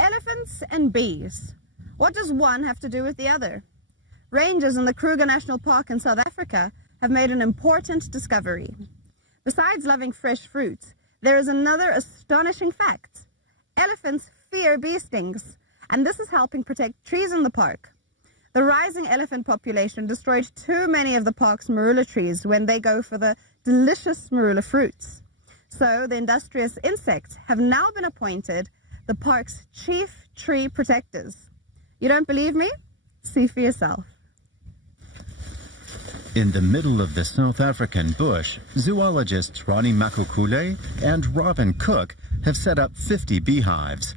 Elephants and bees. What does one have to do with the other? Rangers in the Kruger National Park in South Africa have made an important discovery. Besides loving fresh fruit, there is another astonishing fact. Elephants fear bee stings, and this is helping protect trees in the park. The rising elephant population destroyed too many of the park's marula trees when they go for the delicious marula fruits. So the industrious insects have now been appointed the park's chief tree protectors. You don't believe me? See for yourself. In the middle of the South African bush, zoologists Ronnie Makukule and Robin Cook have set up 50 beehives.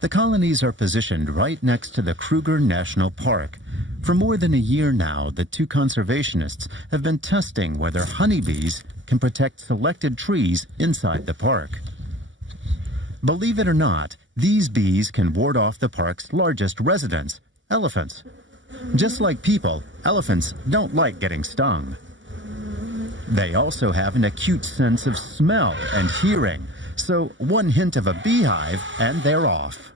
The colonies are positioned right next to the Kruger National Park. For more than a year now, the two conservationists have been testing whether honeybees can protect selected trees inside the park. Believe it or not, these bees can ward off the park's largest residents, elephants. Just like people, elephants don't like getting stung. They also have an acute sense of smell and hearing, so one hint of a beehive and they're off.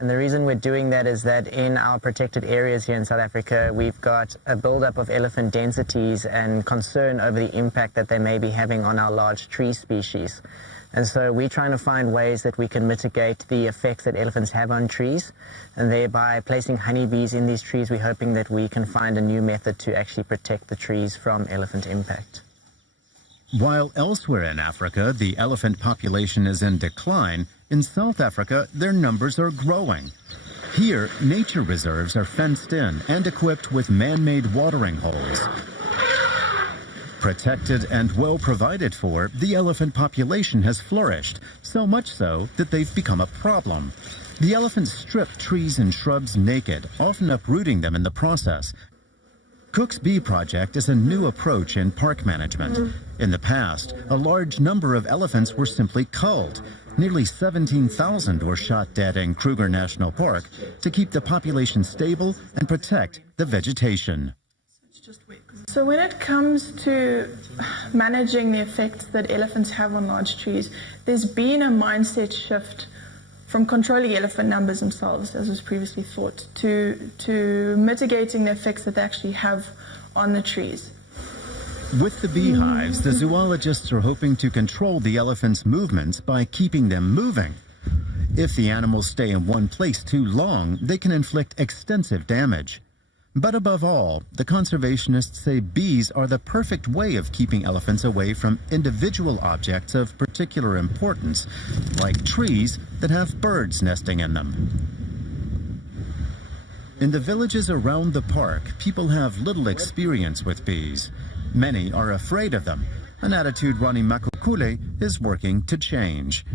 And the reason we're doing that is that in our protected areas here in South Africa, we've got a buildup of elephant densities and concern over the impact that they may be having on our large tree species. And so we're trying to find ways that we can mitigate the effects that elephants have on trees, and thereby placing honeybees in these trees, we're hoping that we can find a new method to actually protect the trees from elephant impact. While elsewhere in Africa, the elephant population is in decline, in South Africa, their numbers are growing. Here, nature reserves are fenced in and equipped with man-made watering holes. Protected and well provided for, the elephant population has flourished, so much so that they've become a problem. The elephants strip trees and shrubs naked, often uprooting them in the process. Cook's Bee Project is a new approach in park management. In the past, a large number of elephants were simply culled. Nearly 17,000 were shot dead in Kruger National Park to keep the population stable and protect the vegetation. So when it comes to managing the effects that elephants have on large trees, there's been a mindset shift from controlling elephant numbers themselves, as was previously thought, to mitigating the effects that they actually have on the trees. With the beehives, the zoologists are hoping to control the elephants' movements by keeping them moving. If the animals stay in one place too long, they can inflict extensive damage. But above all, the conservationists say bees are the perfect way of keeping elephants away from individual objects of particular importance, like trees that have birds nesting in them. In the villages around the park, people have little experience with bees. Many are afraid of them, an attitude Ronnie Makukule is working to change.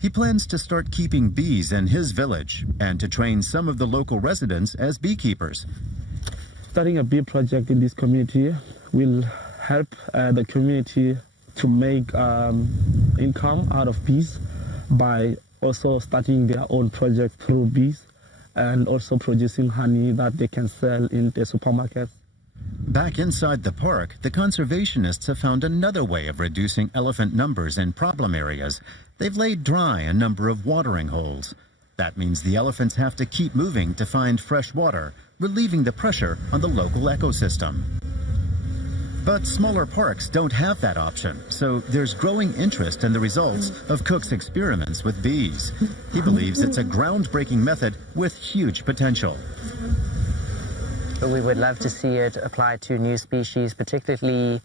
He plans to start keeping bees in his village and to train some of the local residents as beekeepers. Starting a bee project in this community will help the community to make income out of bees by also starting their own project through bees and also producing honey that they can sell in the supermarkets. Back inside the park, the conservationists have found another way of reducing elephant numbers in problem areas. They've laid dry a number of watering holes. That means the elephants have to keep moving to find fresh water, relieving the pressure on the local ecosystem. But smaller parks don't have that option, so there's growing interest in the results of Cook's experiments with bees. He believes it's a groundbreaking method with huge potential. We would love to see it apply to new species, particularly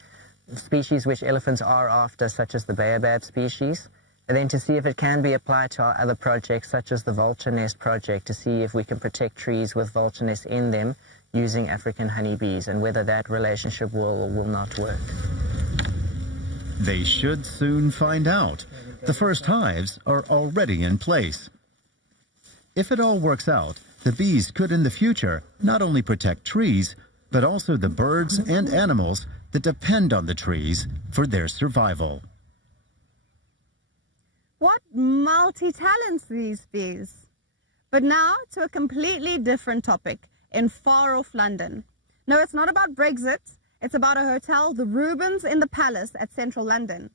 species which elephants are after, such as the baobab species, and then to see if it can be applied to our other projects, such as the vulture nest project, to see if we can protect trees with vulture nests in them using African honeybees, and whether that relationship will or will not work. They should soon find out. The first hives are already in place. If it all works out, the bees could in the future not only protect trees, but also the birds and animals that depend on the trees for their survival. What multi-talents these bees! But now to a completely different topic in far-off London. No, it's not about Brexit. It's about a hotel, the Rubens in the Palace at central London.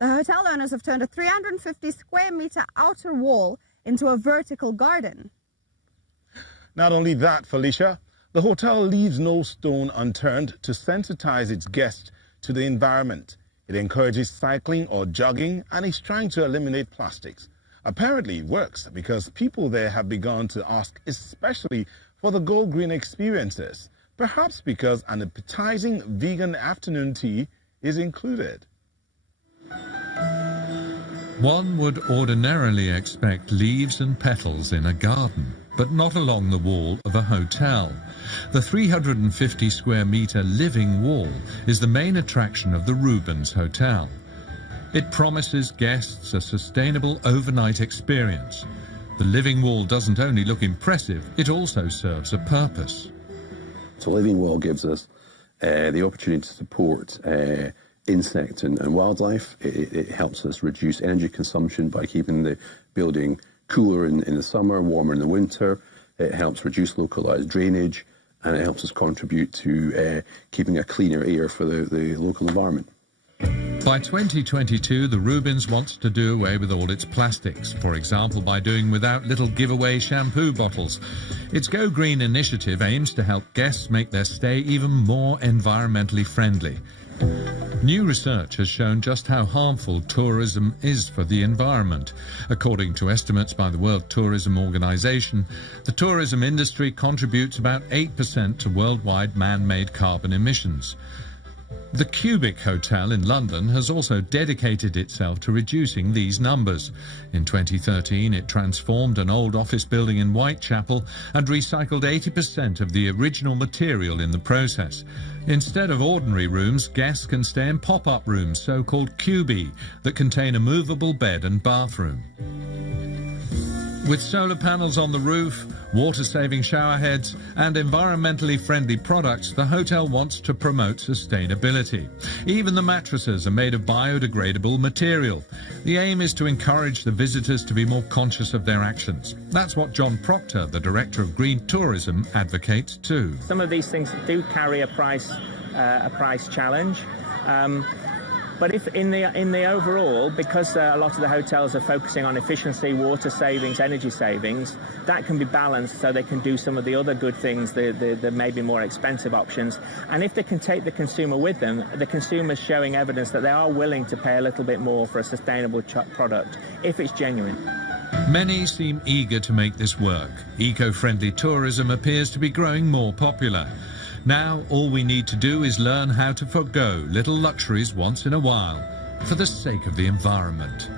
The hotel owners have turned a 350 square meter outer wall into a vertical garden. Not only that, Felicia, the hotel leaves no stone unturned to sensitize its guests to the environment. It encourages cycling or jogging and is trying to eliminate plastics. Apparently it works because people there have begun to ask especially for the Go Green experiences, perhaps because an appetizing vegan afternoon tea is included. One would ordinarily expect leaves and petals in a garden, but not along the wall of a hotel. The 350 square metre living wall is the main attraction of the Rubens Hotel. It promises guests a sustainable overnight experience. The living wall doesn't only look impressive, it also serves a purpose. So living wall gives us the opportunity to support insect and wildlife. It helps us reduce energy consumption by keeping the building cooler in the summer, warmer in the winter. It helps reduce localized drainage, and it helps us contribute to keeping a cleaner air for the local environment. By 2022, the Rubens wants to do away with all its plastics, for example, by doing without little giveaway shampoo bottles. Its Go Green initiative aims to help guests make their stay even more environmentally friendly. New research has shown just how harmful tourism is for the environment. According to estimates by the World Tourism Organization, the tourism industry contributes about 8% to worldwide man-made carbon emissions. The Cubic Hotel in London has also dedicated itself to reducing these numbers. In 2013, it transformed an old office building in Whitechapel and recycled 80% of the original material in the process. Instead of ordinary rooms, guests can stay in pop-up rooms, so-called Cubi, that contain a movable bed and bathroom. With solar panels on the roof, water-saving shower heads and environmentally friendly products, the hotel wants to promote sustainability. Even the mattresses are made of biodegradable material. The aim is to encourage the visitors to be more conscious of their actions. That's what John Proctor, the Director of Green Tourism, advocates too. Some of these things do carry a price challenge. But if in the overall, because a lot of the hotels are focusing on efficiency, water savings, energy savings, that can be balanced so they can do some of the other good things, the maybe more expensive options. And if they can take the consumer with them, the consumer's showing evidence that they are willing to pay a little bit more for a sustainable product, if it's genuine. Many seem eager to make this work. Eco-friendly tourism appears to be growing more popular. Now, all we need to do is learn how to forgo little luxuries once in a while for the sake of the environment.